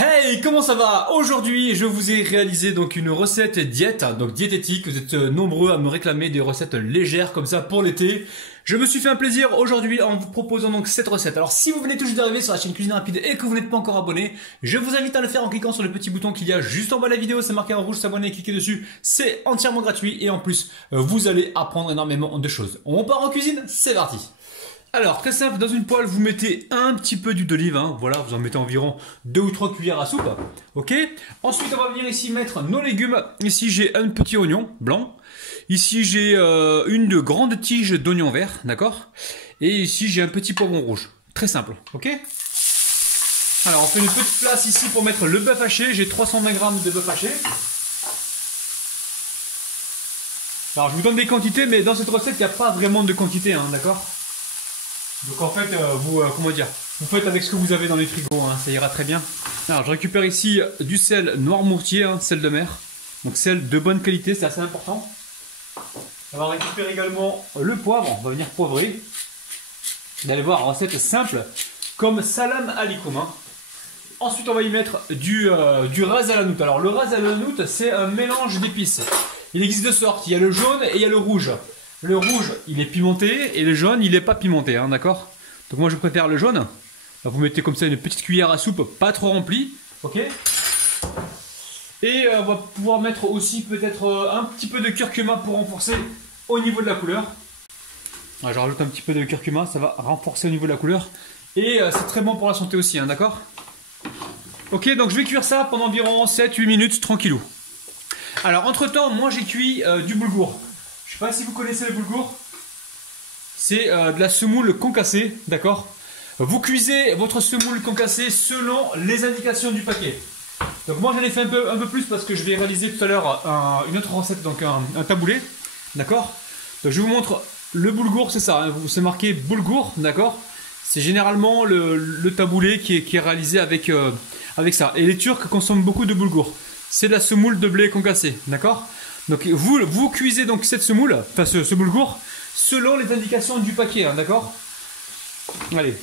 Hey, comment ça va? Aujourd'hui, je vous ai réalisé donc une recette diète, donc diététique. Vous êtes nombreux à me réclamer des recettes légères comme ça pour l'été. Je me suis fait un plaisir aujourd'hui en vous proposant donc cette recette. Alors si vous venez tout juste d'arriver sur la chaîne Cuisine Rapide et que vous n'êtes pas encore abonné, je vous invite à le faire en cliquant sur le petit bouton qu'il y a juste en bas de la vidéo. C'est marqué en rouge s'abonner, cliquez dessus. C'est entièrement gratuit et en plus, vous allez apprendre énormément de choses. On part en cuisine, c'est parti! Alors, très simple, dans une poêle, vous mettez un petit peu d'huile d'olive, voilà, vous en mettez environ 2 ou 3 cuillères à soupe, ok. Ensuite, on va venir ici mettre nos légumes. Ici, j'ai un petit oignon blanc. Ici, j'ai une grande tige d'oignon vert, d'accord. Et ici, j'ai un petit poivron rouge. Très simple, ok. Alors, on fait une petite place ici pour mettre le bœuf haché. J'ai 320 g de bœuf haché. Alors, je vous donne des quantités, mais dans cette recette, il n'y a pas vraiment de quantité, d'accord. Donc en fait, vous faites avec ce que vous avez dans les frigos, ça ira très bien. Alors je récupère ici du sel noir mortier, sel de mer. Donc sel de bonne qualité, c'est assez important. On va récupérer également le poivre, on va venir poivrer. Vous allez voir, recette simple, comme salam alikoum. Ensuite on va y mettre du ras al hanout. Alors le ras al hanout, c'est un mélange d'épices. Il existe deux sortes, il y a le jaune et il y a le rouge. Le rouge, il est pimenté et le jaune, il n'est pas pimenté, d'accord. Donc moi, je préfère le jaune. Là, vous mettez comme ça une petite cuillère à soupe, pas trop remplie, ok. Et on va pouvoir mettre aussi peut-être un petit peu de curcuma pour renforcer au niveau de la couleur. Je rajoute un petit peu de curcuma, ça va renforcer au niveau de la couleur. Et c'est très bon pour la santé aussi, d'accord. Ok, donc je vais cuire ça pendant environ 7-8 minutes, tranquillou. Alors, entre-temps, moi, j'ai cuit du boulgour. Je ne sais pas si vous connaissez le boulgour. C'est de la semoule concassée, d'accord. Vous cuisez votre semoule concassée selon les indications du paquet. Donc moi j'en ai fait un peu plus parce que je vais réaliser tout à l'heure une autre recette, donc un taboulé, d'accord. Donc je vous montre le boulgour, c'est ça, c'est marqué boulgour, d'accord. C'est généralement le taboulé qui est réalisé avec ça. Et les Turcs consomment beaucoup de boulgour. C'est de la semoule de blé concassée, d'accord. Donc vous cuisez donc cette semoule, enfin ce boulgour, selon les indications du paquet, d'accord. Allez.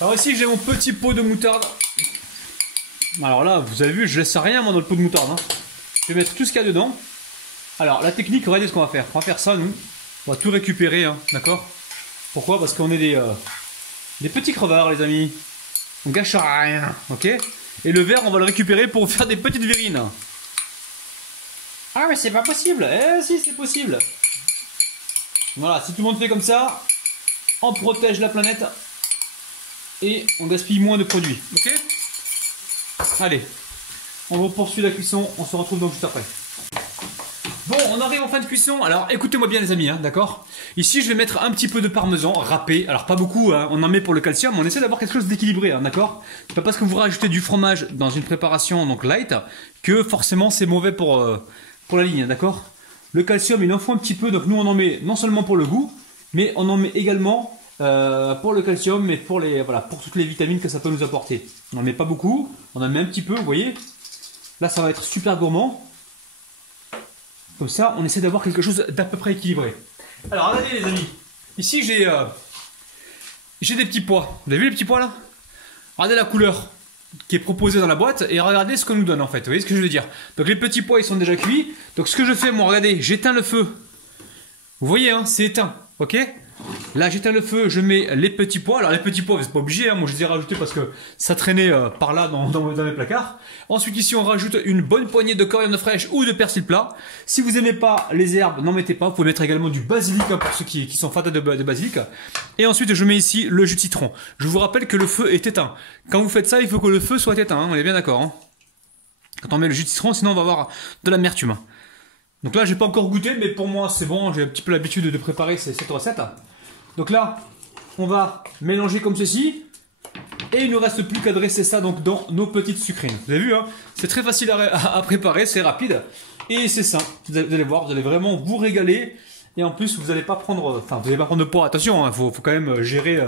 Alors ici j'ai mon petit pot de moutarde. Alors là, vous avez vu, je laisse rien moi dans le pot de moutarde. Je vais mettre tout ce qu'il y a dedans. Alors la technique, regardez ce qu'on va faire. On va faire ça nous. On va tout récupérer, d'accord. Pourquoi? Parce qu'on est des petits crevards les amis. On gâche rien, ok. Et le verre, on va le récupérer pour faire des petites verrines. Ah mais c'est pas possible. Eh si, c'est possible. Voilà, si tout le monde fait comme ça, on protège la planète et on gaspille moins de produits. Ok. Allez, on poursuit la cuisson, on se retrouve donc juste après. Bon, on arrive en fin de cuisson. Alors écoutez-moi bien les amis, d'accord. Ici je vais mettre un petit peu de parmesan râpé. Alors pas beaucoup, on en met pour le calcium. On essaie d'avoir quelque chose d'équilibré, d'accord. C'est pas parce que vous rajoutez du fromage dans une préparation donc light que forcément c'est mauvais pour la ligne, d'accord. Le calcium il en faut un petit peu, donc nous on en met non seulement pour le goût, mais on en met également pour le calcium, mais pour toutes les vitamines que ça peut nous apporter. On n'en met pas beaucoup, on en met un petit peu, vous voyez. Là ça va être super gourmand. Comme ça on essaie d'avoir quelque chose d'à peu près équilibré. Alors regardez les amis, ici j'ai des petits pois. Vous avez vu les petits pois là? Regardez la couleur qui est proposée dans la boîte et regardez ce qu'on nous donne en fait. Vous voyez ce que je veux dire? Donc les petits pois ils sont déjà cuits. Donc ce que je fais moi, regardez, j'éteins le feu. Vous voyez c'est éteint, ok. Là j'éteins le feu, je mets les petits pois. Alors les petits pois c'est pas obligé, moi je les ai rajoutés parce que ça traînait par là dans mes placards. Ensuite ici on rajoute une bonne poignée de coriandre fraîche ou de persil plat. Si vous n'aimez pas les herbes, n'en mettez pas. Vous pouvez mettre également du basilic pour ceux qui sont fans de basilic. Et ensuite je mets ici le jus de citron. Je vous rappelle que le feu est éteint. Quand vous faites ça il faut que le feu soit éteint, on est bien d'accord. Quand on met le jus de citron sinon on va avoir de l'amertume. Donc là j'ai pas encore goûté mais pour moi c'est bon, j'ai un petit peu l'habitude de préparer cette recette. Donc là, on va mélanger comme ceci. Et il ne nous reste plus qu'à dresser ça donc dans nos petites sucrines. Vous avez vu, c'est très facile à préparer, c'est rapide. Et c'est sain. Vous allez voir, vous allez vraiment vous régaler. Et en plus, vous n'allez pas prendre de poids. Attention, il faut quand même gérer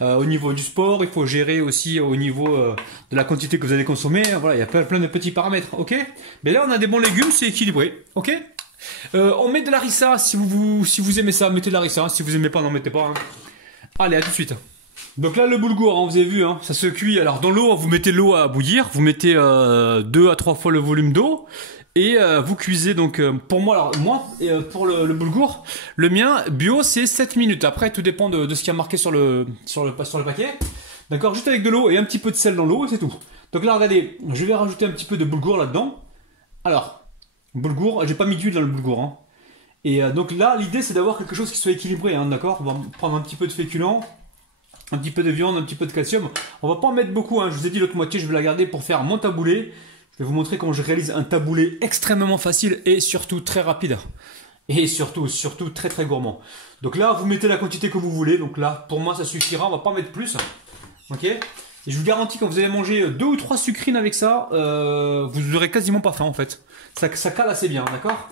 au niveau du sport. Il faut gérer aussi au niveau de la quantité que vous allez consommer. Voilà, il y a plein de petits paramètres, ok. Mais là, on a des bons légumes, c'est équilibré, ok. On met de la harissa si vous aimez ça, mettez de la harissa. Si vous aimez pas, n'en mettez pas. Allez, à tout de suite. Donc là, le boulgour, hein, vous avez vu, hein, ça se cuit. Alors dans l'eau, vous mettez l'eau à bouillir, vous mettez 2 à 3 fois le volume d'eau et vous cuisez. Donc pour moi, alors moi, pour le boulgour, le mien bio, c'est 7 minutes. Après, tout dépend de ce qui est marqué sur le paquet. D'accord, juste avec de l'eau et un petit peu de sel dans l'eau, et c'est tout. Donc là, regardez, je vais rajouter un petit peu de boulgour là-dedans. Alors, boulgour, j'ai pas mis d'huile dans le boulgour, hein. Et donc là, l'idée, c'est d'avoir quelque chose qui soit équilibré, hein, d'accord. On va prendre un petit peu de féculent, un petit peu de viande, un petit peu de calcium. On va pas en mettre beaucoup, hein. Je vous ai dit l'autre moitié, je vais la garder pour faire mon taboulé. Je vais vous montrer comment je réalise un taboulé extrêmement facile et surtout très rapide. Et surtout très très gourmand. Donc là, vous mettez la quantité que vous voulez. Donc là, pour moi, ça suffira. On va pas en mettre plus. Ok. Et je vous garantis, quand vous allez manger 2 ou 3 sucrines avec ça, vous aurez quasiment pas faim en fait. Ça cale assez bien, d'accord.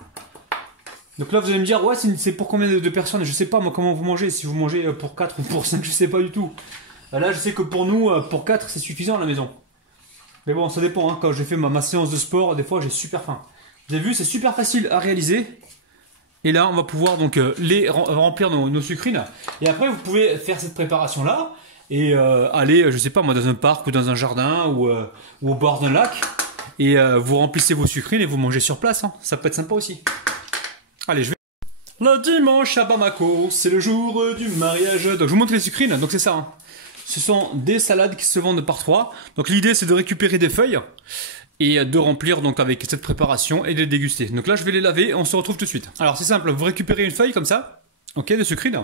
Donc là, vous allez me dire, ouais, c'est pour combien de personnes? Je sais pas, moi, comment vous mangez. Si vous mangez pour 4 ou pour 5, je sais pas du tout. Là, je sais que pour nous, pour 4, c'est suffisant à la maison. Mais bon, ça dépend, hein. Quand j'ai fait ma séance de sport, des fois, j'ai super faim. Vous avez vu, c'est super facile à réaliser. Et là, on va pouvoir donc remplir nos sucrines. Et après, vous pouvez faire cette préparation-là et aller, je sais pas, moi, dans un parc ou dans un jardin ou au bord d'un lac. Et vous remplissez vos sucrines et vous mangez sur place, hein. Ça peut être sympa aussi. Allez, je vais... Le dimanche à Bamako, c'est le jour du mariage. Donc, je vous montre les sucrines. Donc, c'est ça, hein. Ce sont des salades qui se vendent par 3. Donc, l'idée, c'est de récupérer des feuilles et de remplir donc avec cette préparation et de les déguster. Donc là, je vais les laver et on se retrouve tout de suite. Alors, c'est simple. Vous récupérez une feuille comme ça, ok, de sucrine,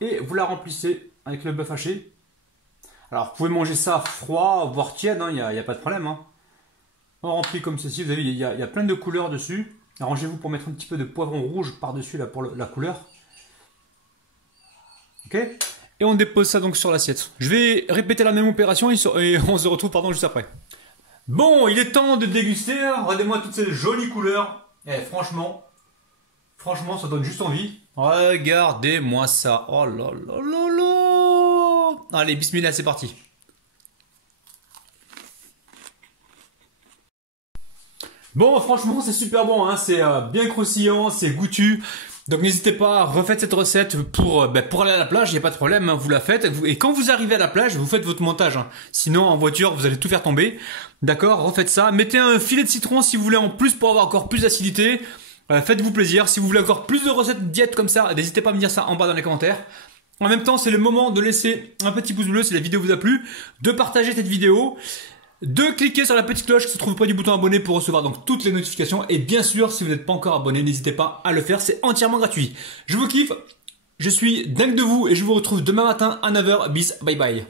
et vous la remplissez avec le bœuf haché. Alors, vous pouvez manger ça froid, voire tiède, hein, y a pas de problème, hein. On remplit comme ceci. Vous avez vu, il y a plein de couleurs dessus. Arrangez-vous pour mettre un petit peu de poivron rouge par-dessus là pour la couleur. Ok. Et on dépose ça donc sur l'assiette. Je vais répéter la même opération et on se retrouve juste après. Bon, il est temps de déguster. Regardez-moi toutes ces jolies couleurs. Eh, franchement, ça donne juste envie. Regardez-moi ça. Oh là là là là. Allez, bismillah, c'est parti. Bon, franchement, c'est super bon, hein. C'est bien croustillant, c'est goûtu. Donc n'hésitez pas, refaites cette recette pour aller à la plage, il n'y a pas de problème, hein, vous la faites. Et quand vous arrivez à la plage, vous faites votre montage, hein. Sinon, en voiture, vous allez tout faire tomber. D'accord, refaites ça. Mettez un filet de citron si vous voulez en plus pour avoir encore plus d'acidité. Faites-vous plaisir. Si vous voulez encore plus de recettes diète comme ça, n'hésitez pas à me dire ça en bas dans les commentaires. En même temps, c'est le moment de laisser un petit pouce bleu si la vidéo vous a plu, de partager cette vidéo, de cliquer sur la petite cloche qui se trouve près du bouton abonné pour recevoir donc toutes les notifications. Et bien sûr, si vous n'êtes pas encore abonné, n'hésitez pas à le faire, c'est entièrement gratuit. Je vous kiffe, je suis dingue de vous et je vous retrouve demain matin à 9h. Bis, bye bye.